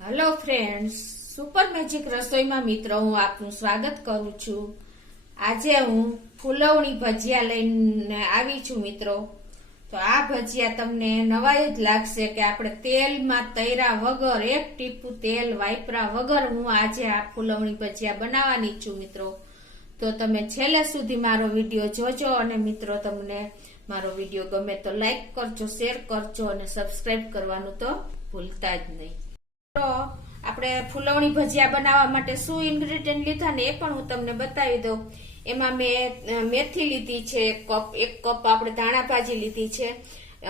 Hello friends, super magic રસોઈમાં મિત્રો હું આપનું સ્વાગત કરું છું। આજે હું ફૂલવણી ભજીયા લઈને આવી છું મિત્રો। તો આ ભજીયા તમને નવાઈ જ લાગશે કે આપણે તેલમાં તૈરા વગર, એક ટીપું તેલ વાપરા વગર હું આજે આ ફૂલવણી ભજીયા બનાવવાની છું મિત્રો। તો તમે છેલ્લે સુધી મારો વિડીયો જોજો અને મિત્રો તમને મારો વિડીયો ગમે તો લાઈક કરજો, શેર કરજો અને સબસ્ક્રાઇબ કરવાનું તો ભૂલતા જ નહીં। તો આપણે ફૂલવણી ભજીયા બનાવવા માટે શું ઇન્ગ્રેડિયન્ટ લીધા ને એ પણ હું તમને બતાવી દઉં। એમાં મેં મેથી લીધી છે, એક કપ આપણે ધાણા ભાજી લીધી છે,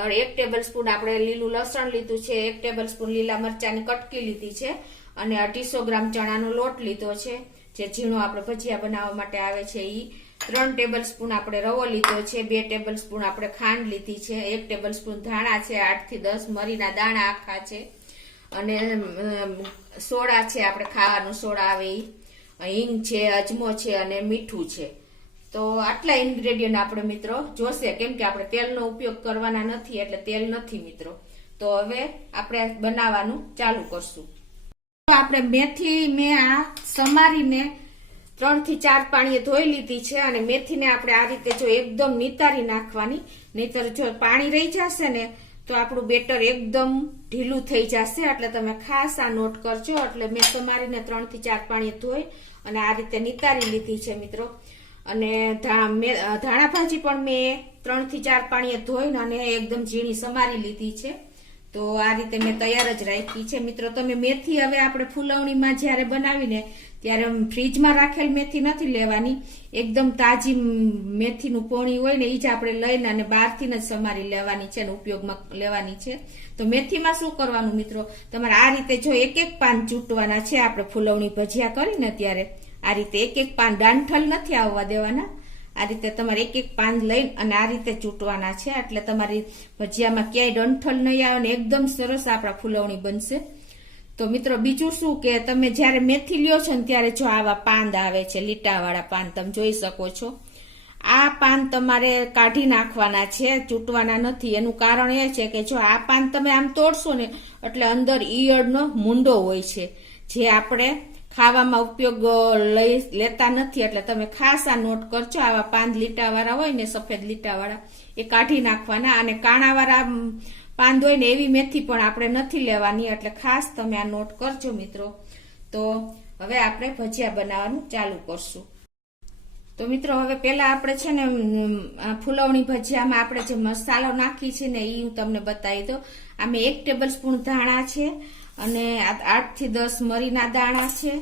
1 ટેબલ સ્પૂન આપણે લીલું લસણ લીધું છે, 1 ટેબલ સ્પૂન લીલા મરચાની કટકી લીધી છે અને 250 ગ્રામ ચણાનો લોટ લીધો છે, જે ઝીણો આપણે ભજીયા બનાવવા માટે આવે છે ઈ। 3 ટેબલ સ્પૂન આપણે રવો લીધો છે, 2 ટેબલ સ્પૂન આપણે ખાંડ લીધી છે, 1 ટેબલ સ્પૂન ધાણા છે, 8 થી 10 મરીના દાણા આખા છે અને સોડા છે, આપણે ખાવાનો સોડા આવે ઈ, હિંગ છે, અજમો છે અને મીઠું છે। તો આટલા ઇન્ગ્રેડિયન્ટ આપણે મિત્રો જોશે, કેમ કે આપણે તેલનો ઉપયોગ કરવાના નથી એટલે તેલ નથી મિત્રો। તો હવે આપણે બનાવવાનું ચાલુ કરશું। તો આપણે મેથી મેં આ સમારીને 3 થી 4 પાણીએ ધોઈ લીધી છે અને મેથીને આપણે આ રીતે જો એકદમ નિતારી નાખવાની, નહીતર જો પાણી રહી જશે ને તો આપણું બેટર એકદમ ઢીલું થઈ જશે, એટલે તમે ખાસ આ નોટ કરજો। એટલે મેં સમારીને 3 થી 4 પાણીએ ધોઈ અને આ રીતે નિતારી લીધી છે મિત્રો। અને ધાણા ભાજી પણ મેં 3 થી 4 પાણીએ ધોઈને અને એકદમ ઝીણી સમારી લીધી છે। તો આ રીતે મેં તૈયાર જ રાખી છે મિત્રો। તમે મેથી હવે આપણે ફૂલવણીમાં જ્યારે બનાવીને ત્યારે ફ્રીજમાં રાખેલ મેથી નથી લેવાની, એકદમ તાજી મેથીનું પોણી હોય ને એ જ આપણે લઈને અને બહારથી જ સમારી લેવાની છે અને ઉપયોગમાં લેવાની છે। તો મેથીમાં શું કરવાનું મિત્રો, તમારે આ રીતે જો એક એક પાન ચૂંટવાના છે। આપણે ફૂલવણી ભજીયા કરીને ત્યારે આ રીતે એક એક પાન, દાંઠલ નથી આવવા દેવાના, આ રીતે તમારે એક એક પાન લઈને અને આ રીતે ચૂંટવાના છે, એટલે તમારી ભજીયામાં ક્યાંય ડંઠલ નહીં આવે ને એકદમ સરસ આપણા ફૂલવણી બનશે। તો મિત્રો બીજું શું કે તમે જ્યારે મેથી લ્યો છો ને ત્યારે જો આવા પાંદ આવે છે, લીટાવાળા પાન તમે જોઈ શકો છો। આ પાન તમારે કાઢી નાખવાના છે, ચૂંટવાના નથી। એનું કારણ એ છે કે જો આ પાન તમે આમ તોડશો ને એટલે અંદર ઈયળનો મૂંડો હોય છે, જે આપણે ખાવામાં ઉપયોગ લેતા નથી, એટલે તમે ખાસ આ નોટ કરજો। આવા પાંદ લીટાવાળા હોય ને, સફેદ લીટાવાળા, એ કાઢી નાખવાના અને કાણાવાળા પાંદ હોય ને એવી મેથી પણ આપણે નથી લેવાની, એટલે ખાસ તમે આ નોટ કરજો મિત્રો। તો હવે આપણે ભજીયા બનાવવાનું ચાલુ કરશું। તો મિત્રો હવે પેલા આપણે છે ને ફૂલવણી ભજીયામાં આપણે જે મસાલો નાખી છે ને એ હું તમને બતાવી દઉં। આમાં 1 ટેબલ સ્પૂન ધાણા છે અને 8 થી 10 મરીના દાણા છે।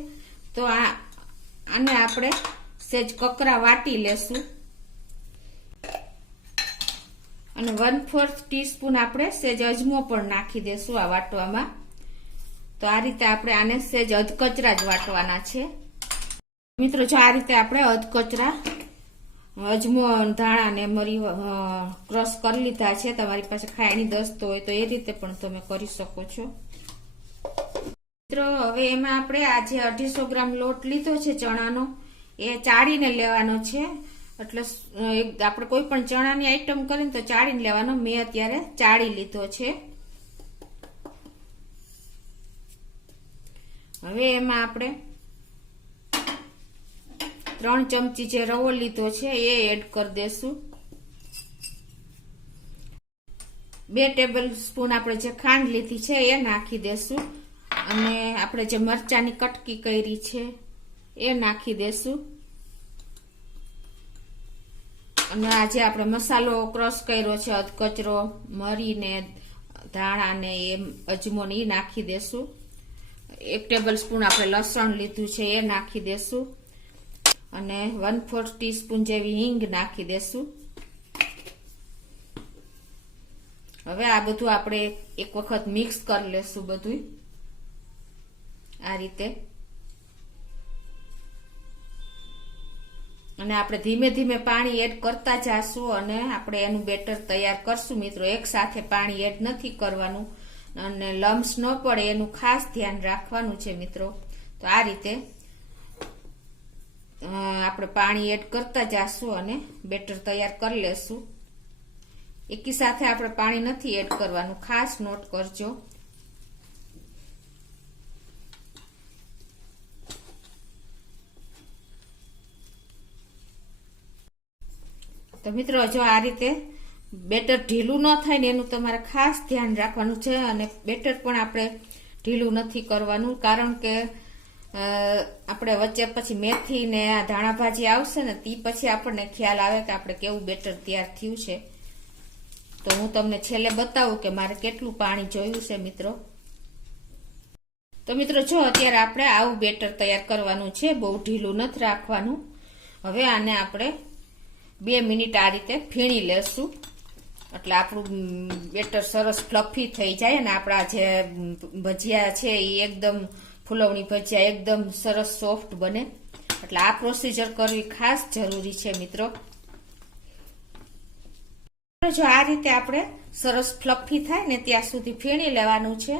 તો આને આપણે સેજ કકરા વાટી લેશું અને 1/4 ટીસ્પૂન આપણે સેજ અજમો પણ નાખી દેશું આ વાટવામાં। તો આ રીતે આપણે આને સેજ અધકચરા જ વાટવાના છે મિત્રો। જો આ રીતે આપણે અધકચરા અજમો, ધાણા ને મરી ક્રશ કરી લીધા છે। તમારી પાસે ખાયણી દસ્તો હોય તો એ રીતે પણ તમે કરી શકો છો મિત્રો। હવે એમાં આપણે આ જે 250 ગ્રામ લોટ લીધો છે ચણાનો, એ ચાળીને લેવાનો છે। એટલે આપણે કોઈ પણ ચણાની આઈટમ કરીને તો ચાળીને લેવાનો, મેં અત્યારે ચાળી લીધો છે। હવે એમાં આપણે 3 ચમચી જે રવો લીધો છે એ એડ કરી દેશું। 2 ટેબલ સ્પૂન આપણે જે ખાંડ લીધી છે એ નાખી દેશું અને આપણે જે મરચાની કટકી કરી છે એ નાખી દેશું અને આજે આપણે મસાલો ક્રશ કર્યો છે, અધકચરો, મરીને ધાણા ને એ અજમો ને એ નાખી દેશું। 1 ટેબલ સ્પૂન આપણે લસણ લીધું છે એ નાખી દેશું અને 1/4 ટીસ્પૂન જેવી હિંગ નાખી દેશું। હવે આ બધું આપણે એક વખત મિક્સ કરી લેશું બધું આ રીતે, અને આપણે ધીમે ધીમે પાણી એડ કરતા જાશું અને આપણે એનું બેટર તૈયાર કરશું મિત્રો। એક સાથે પાણી એડ નથી કરવાનું અને લમ્સ ન પડે એનું ખાસ ધ્યાન રાખવાનું છે મિત્રો। તો આ રીતે આપણે પાણી એડ કરતા જાશું અને બેટર તૈયાર કરી લેશું। એકી સાથે આપણે પાણી નથી એડ કરવાનું, ખાસ નોટ કરજો। તો મિત્રો જો આ રીતે બેટર ઢીલું ન થાય ને એનું તમારે ખાસ ધ્યાન રાખવાનું છે. અને બેટર પણ આપણે ઢીલું નથી કરવાનું, કારણ કે આપણે વચ્ચે પછી મેથી ને આ ધાણા ભાજી આવશે ને તે પછી આપણને ખ્યાલ આવે કે આપણે કેવું બેટર તૈયાર થયું છે. તો હું તમને છેલ્લે બતાવું કે મારે કેટલું પાણી જોયું છે મિત્રો. તો મિત્રો જો અત્યારે આપણે આવું બેટર તૈયાર કરવાનું છે, બહુ ઢીલું નથી રાખવાનું. હવે આને આપણે 2 મિનિટ આ રીતે ફીણી લેશું, એટલે આપણું બેટર સરસ ફ્લફી થઈ જાય અને આપણા જે ભજીયા છે એ એકદમ ફૂલવણી ભજીયા એકદમ સરસ સોફ્ટ બને. એટલે આ પ્રોસીજર કરવી ખાસ જરૂરી છે મિત્રો. જો આ રીતે આપણે સરસ ફ્લફી થાય ને ત્યાં સુધી ફીણી લેવાનું છે.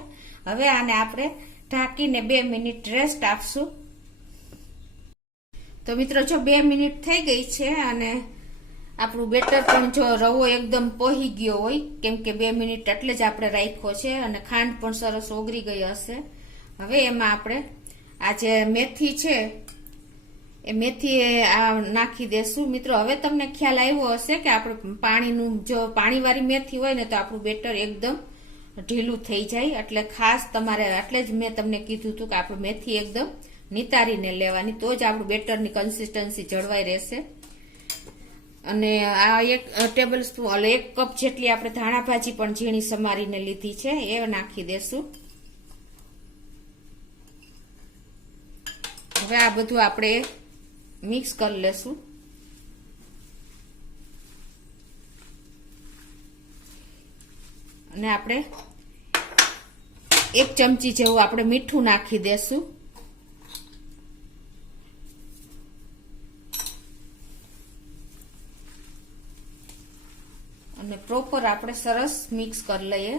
હવે આને આપણે ઢાંકીને 2 મિનિટ રેસ્ટ આપશું. તો મિત્રો જો 2 મિનિટ થઈ ગઈ છે અને આપણું બેટર પણ જો રવો એકદમ પોહી ગયો હોય, કેમ કે 2 મિનિટ એટલે જ આપણે રાખ્યો છે અને ખાંડ પણ સરસ ઓગળી ગઈ હશે. હવે એમાં આપણે આ જે મેથી છે એ મેથી આ નાખી દેશું મિત્રો. હવે તમને ખ્યાલ આવ્યો હશે કે આપણે પાણીનું જો પાણીવાળી મેથી હોય ને તો આપણું બેટર એકદમ ઢીલું થઈ જાય. એટલે ખાસ તમારે એટલે જ મેં તમને કીધું હતું કે આપણે મેથી એકદમ નિતારીને લેવાની, તો જ આપણું બેટરની કન્સિસ્ટન્સી જળવાઈ રહેશે. અને આ 1 ટેબલ સ્પૂન 1 કપ જેટલી આપણે ધાણા ભાજી પણ ઝીણી સમારીને લીધી છે એ નાખી દેશું. હવે આ બધું આપણે મિક્સ કરી લેશું. અને આપણે 1 ચમચી જેવું આપણે મીઠું નાખી દેશું. અને પ્રોપર આપણે સરસ મિક્સ કરી લઈએ.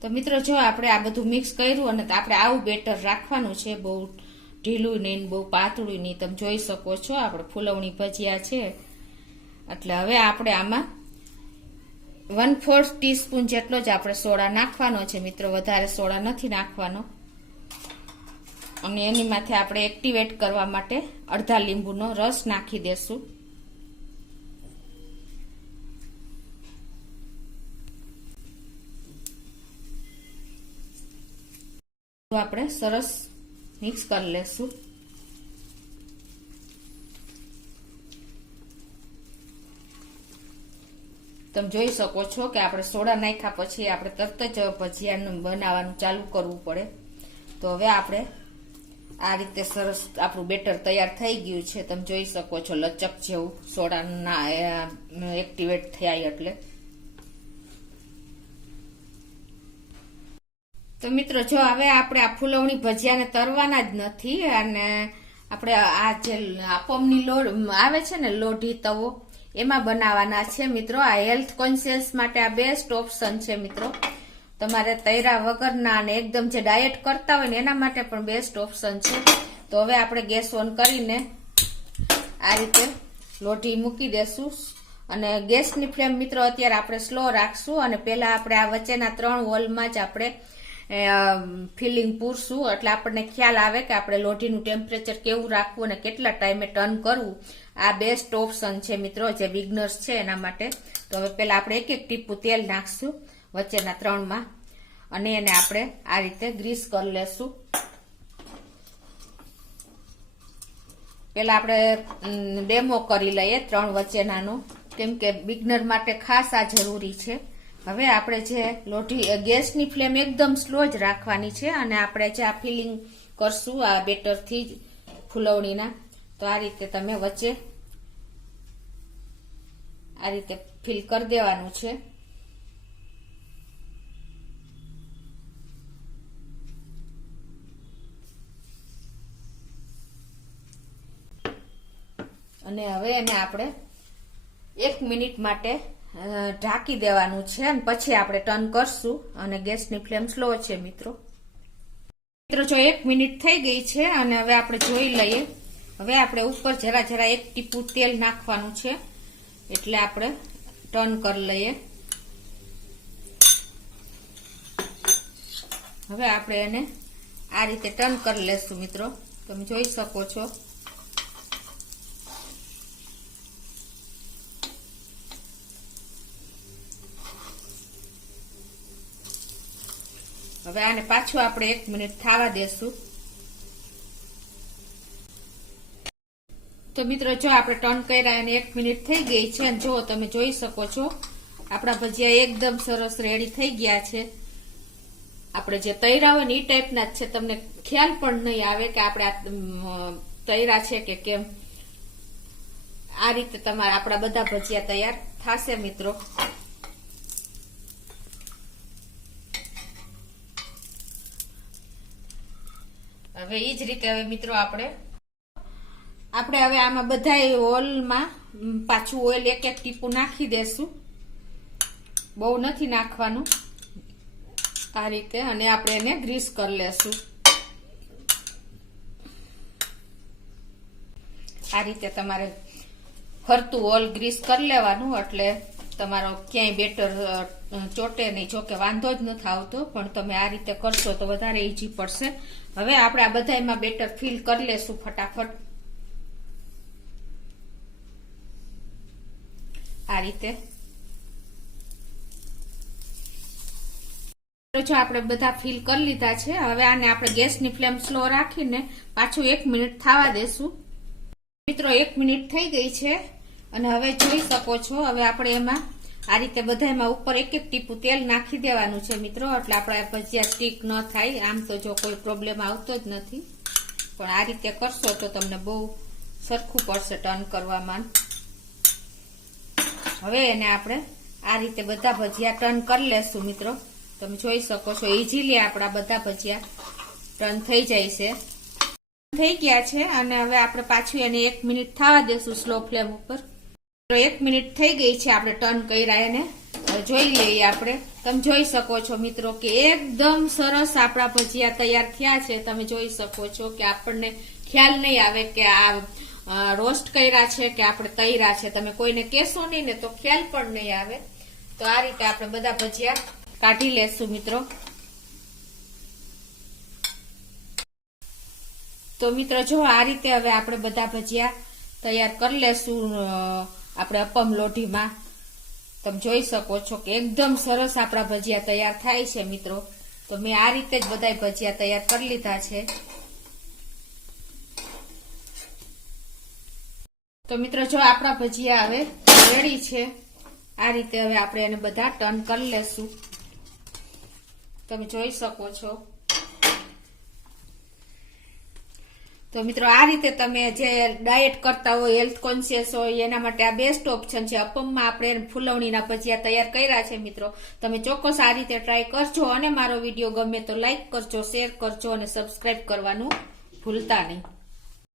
તો મિત્રો જો આપણે આ બધું મિક્સ કર્યું અને આપણે આવું બેટર રાખવાનું છે, બહુ ઢીલું નહીં બહુ પાતળું નહીં. તમે જોઈ શકો છો આપણે ફૂલવણી ભજીયા છે. એટલે હવે આપણે આમાં 1/4 ટીસ્પૂન જેટલો જ આપણે સોડા નાખવાનો છે મિત્રો, વધારે સોડા નથી નાખવાનો. અને એની માથે આપણે એક્ટિવેટ કરવા માટે અડધા લીંબુનો રસ નાખી દેશું. આપણે સરસ મિક્સ કરી લેશું. તમે જોઈ શકો છો કે આપણે સોડા નાખ્યા પછી આપણે તરત જ ભજીયાનું બનાવવાનું ચાલુ કરવું પડે. તો હવે આપણે આ રીતે સરસ આપણું બેટર તૈયાર થઈ ગયું છે. તમે જોઈ શકો છો લચક જેવું સોડાના એક્ટિવેટ થયા એટલે. તો મિત્રો જો હવે આપણે આ ફૂલવણી ભજીયાને તરવાના જ નથી, અને આપણે આ જે આપમની લોટ આવે છે ને લોઢી તવો એમાં બનાવવાના છે મિત્રો. આ હેલ્થ કોન્શિયસ માટે આ બેસ્ટ ઓપ્શન છે મિત્રો. તમારે તૈરા વગરના અને એકદમ જે ડાયટ કરતા હોય ને એના માટે પણ બેસ્ટ ઓપ્શન છે. તો હવે આપણે ગેસ ઓન કરીને આ રીતે લોઢી મૂકી દેશું. અને ગેસની ફ્લેમ મિત્રો અત્યારે આપણે સ્લો રાખશું. અને પહેલા આપણે આ વચ્ચેના 3 હોલમાં જ આપણે ફિલિંગ પૂરશું, એટલે આપણને ખ્યાલ આવે કે આપણે લોઢીનું ટેમ્પરેચર કેવું રાખવું અને કેટલા ટાઈમે ટર્ન કરવું. આ બેસ્ટ ઓપ્શન છે મિત્રો જે બિગનર્સ છે એના માટે. તો હવે પહેલા આપણે 1-1 ટીપું તેલ નાખશું વચ્ચેના 3માં અને એને આપણે આ રીતે ગ્રીસ કરી લેશું. પહેલા આપણે ડેમો કરી લઈએ 3 વચ્ચેનાનો, કેમ કે બિગનર માટે ખાસ આ જરૂરી છે. હવે આપણે જે લોઢી ગેસની ફ્લેમ એકદમ સ્લો જ રાખવાની છે અને આપણે જે આ ફિલિંગ કરશું આ બેટરથી ફૂલવણીના, તો આ રીતે તમે વચ્ચે આ રીતે ફિલ કરી દેવાનું છે. અને હવે એને આપણે 1 મિનિટ માટે ઢાંકી દેવાનું છે અને પછી આપણે ટર્ન કરશું. અને ગેસની ફ્લેમ સ્લો છે મિત્રો. જો 1 મિનિટ થઈ ગઈ છે અને હવે આપણે જોઈ લઈએ. હવે આપણે ઉપર જરા 1 ટીપું તેલ નાખવાનું છે, એટલે આપણે ટર્ન કરી લઈએ. હવે આપણે એને આ રીતે ટર્ન કરી લેશું મિત્રો. તમે જોઈ શકો છો. હવે આને પાછું આપણે 1 મિનિટ થવા દેશું. તો મિત્રો જો આપણે ટર્ન કર્યા અને 1 મિનિટ થઈ ગઈ છે અને જો તમે જોઈ શકો છો આપણા ભજીયા એકદમ સરસ રેડી થઈ ગયા છે. આપણે જે તૈરા હોય ને એ ટાઈપના જ છે, તમને ખ્યાલ પણ નહીં આવે કે આપણે તૈરા છે કે કેમ. આ રીતે તમારા આપણા બધા ભજીયા તૈયાર થશે મિત્રો. હવે એ જ રીતે હવે મિત્રો આપણે હવે આમાં બધા ઓઇલમાં પાછું ઓઇલ એક ટીપું નાખી દેશું. બહુ નથી નાખવાનું આ રીતે, અને આપણે એને ગ્રીસ કરી લેશું. આ રીતે તમારે ફરતું ઓઇલ ગ્રીસ કરી લેવાનું, એટલે તમારો ક્યાંય બેટર ચોટે નહીં. જોકે વાંધો જ નથી આવતો, પણ તમે આ રીતે કરશો તો વધારે ઈઝી પડશે. હવે આપણે આ બધામાં બેટર ફિલ કરી લેશું ફટાફટ આ રીતે. જો આપણે બધા ફિલ કરી લીધા છે. હવે આને આપણે ગેસની ફ્લેમ સ્લો રાખીને પાછું 1 મિનિટ થવા દેશું. મિત્રો 1 મિનિટ થઈ ગઈ છે અને હવે જોઈ શકો છો હવે આપણે એમાં આ રીતે બધામાં ઉપર એક ટીપું તેલ નાખી દેવાનું છે મિત્રો, એટલે આપણે ભજીયા સ્ટીક ન થાય. આમ તો જો કોઈ પ્રોબ્લેમ આવતો જ નથી, પણ આ રીતે કરશો તો તમને બહુ સરખું પડશે ટર્ન કરવામાં. હવે એને આપણે આ રીતે બધા ભજીયા ટર્ન કરી લેશું મિત્રો. તમે જોઈ શકો છો ઇઝીલી આપણા બધા ભજીયા ટર્ન થઈ જાય છે. થઈ ગયા છે અને હવે આપણે પાછું એને 1 મિનિટ થવા દેશું સ્લો ફ્લેમ ઉપર. 1 મિનિટ થઈ ગઈ છે આપણે ટર્ન કર્યા એને. જોઈ લઈએ આપણે. તમે જોઈ શકો છો મિત્રો કે એકદમ સરસ આપણા ભજીયા તૈયાર થયા છે. તમે જોઈ શકો છો કે આપણને ખ્યાલ નહીં આવે કે આ રોસ્ટ કર્યા છે કે આપણે તૈરા છે. તમે કોઈને કહેશો નહીં ને તો ખ્યાલ પણ નહીં આવે. તો આ રીતે આપણે બધા ભજીયા કાઢી લેશું મિત્રો. તો મિત્રો જો આ રીતે હવે આપણે બધા ભજીયા તૈયાર કરી લેશું આપણે અપમ લોઢીમાં. તમે જોઈ શકો છો કે એકદમ સરસ આપણા ભજીયા તૈયાર થાય છે મિત્રો. તો મેં આ રીતે જ બધા ભજીયા તૈયાર કરી લીધા છે. તો મિત્રો જો આપણા ભજીયા હવે રેડી છે. આ રીતે હવે આપણે એને બધા ટર્ન કરી લેશું. તમે જોઈ શકો છો. તો મિત્રો આ રીતે તમે જે ડાયટ કરતા હોય, હેલ્થ કોન્શિયસ હોય, એના માટે આ બેસ્ટ ઓપ્શન છે. અપમમાં આપણે ફૂલવણીના ભજીયા તૈયાર કર્યા છે મિત્રો. તમે ચોક્કસ આ રીતે ટ્રાય કરજો અને મારો વિડીયો ગમે તો લાઈક કરજો, શેર કરજો અને સબસ્ક્રાઇબ કરવાનું ભૂલતા નહીં.